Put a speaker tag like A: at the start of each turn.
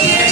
A: Yeah.